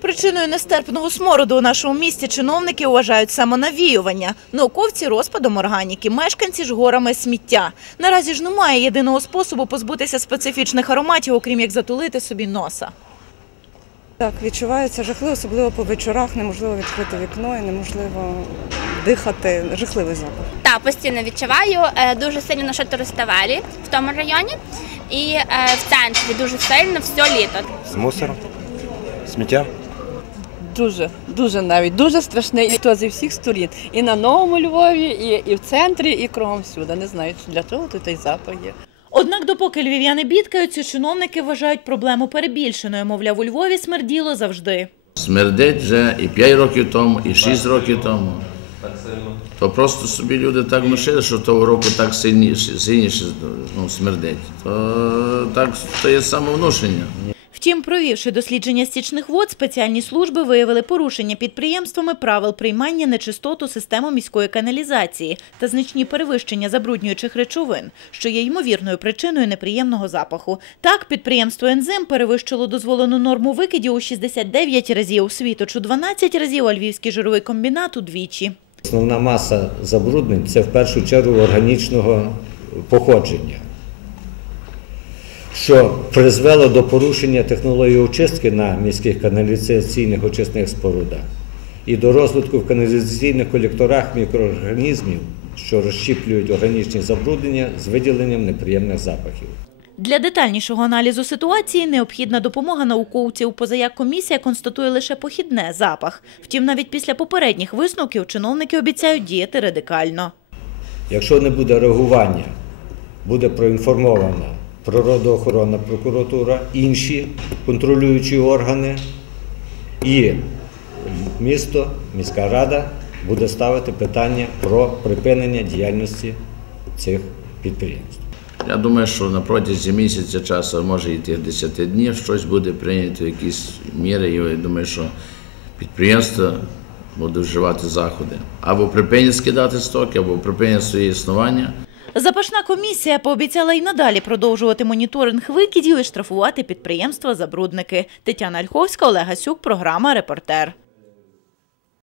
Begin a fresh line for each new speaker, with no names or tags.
Причиною нестерпного смороду у нашому місті чиновники вважають самонавіювання, науковці розпадом органіки, мешканці ж горами сміття. Наразі ж немає єдиного способу позбутися специфічних ароматів, окрім як затулити собі носа.
Так, відчувається жахливо, особливо по вечорах, неможливо відкрити вікно і неможливо дихати. Жахливий запах.
Так, постійно відчуваю е, дуже сильно на Шатуриставелі в тому районі і е, в центрі дуже сильно все літо.
з мусором, сміття.
Дуже, дуже навіть дуже страшне, і то зі всіх сторін. І на новому Львові, і, і в центрі, і кругом всюди. Не знаю, для чого тут той запах є.
Однак, допоки львів'яни бідкаються, чиновники вважають проблему перебільшеною. Мовляв, у Львові смерділо завжди.
Смердить вже і 5 років тому, і 6 років тому. То просто собі люди так внушили, що того року так сильніше, сильніше ну, смердить. То так то є самовнушення.
Втім, провівши дослідження стічних вод, спеціальні служби виявили порушення підприємствами правил приймання нечистот у систему міської каналізації та значні перевищення забруднюючих речовин, що є ймовірною причиною неприємного запаху. Так, підприємство «Ензим» перевищило дозволену норму викидів у 69 разів, світоч у 12 разів, а львівський жировий комбінат – удвічі.
Основна маса забруднень це в першу чергу органічного походження, що призвело до порушення технології очистки на міських каналізаційних очисних спорудах і до розвитку в каналізаційних колекторах мікроорганізмів, що розщіплюють органічні забруднення з виділенням неприємних запахів.
Для детальнішого аналізу ситуації необхідна допомога науковців, поза як комісія констатує лише похідне – запах. Втім, навіть після попередніх висновків чиновники обіцяють діяти радикально.
Якщо не буде реагування, буде проінформована природоохоронна прокуратура, інші контролюючі органи і місто, міська рада буде ставити питання про припинення діяльності цих підприємств.
Я думаю, що на протязі місяця часу, може і тих 10 днів, щось буде прийнято, якісь міри. Я думаю, що підприємство буде вживати заходи. Або припинять скидати стоки, або припинять своє існування.
Запашна комісія пообіцяла й надалі продовжувати моніторинг викидів і штрафувати підприємства-забрудники. Тетяна Ольховська, Олега Сюк, програма «Репортер».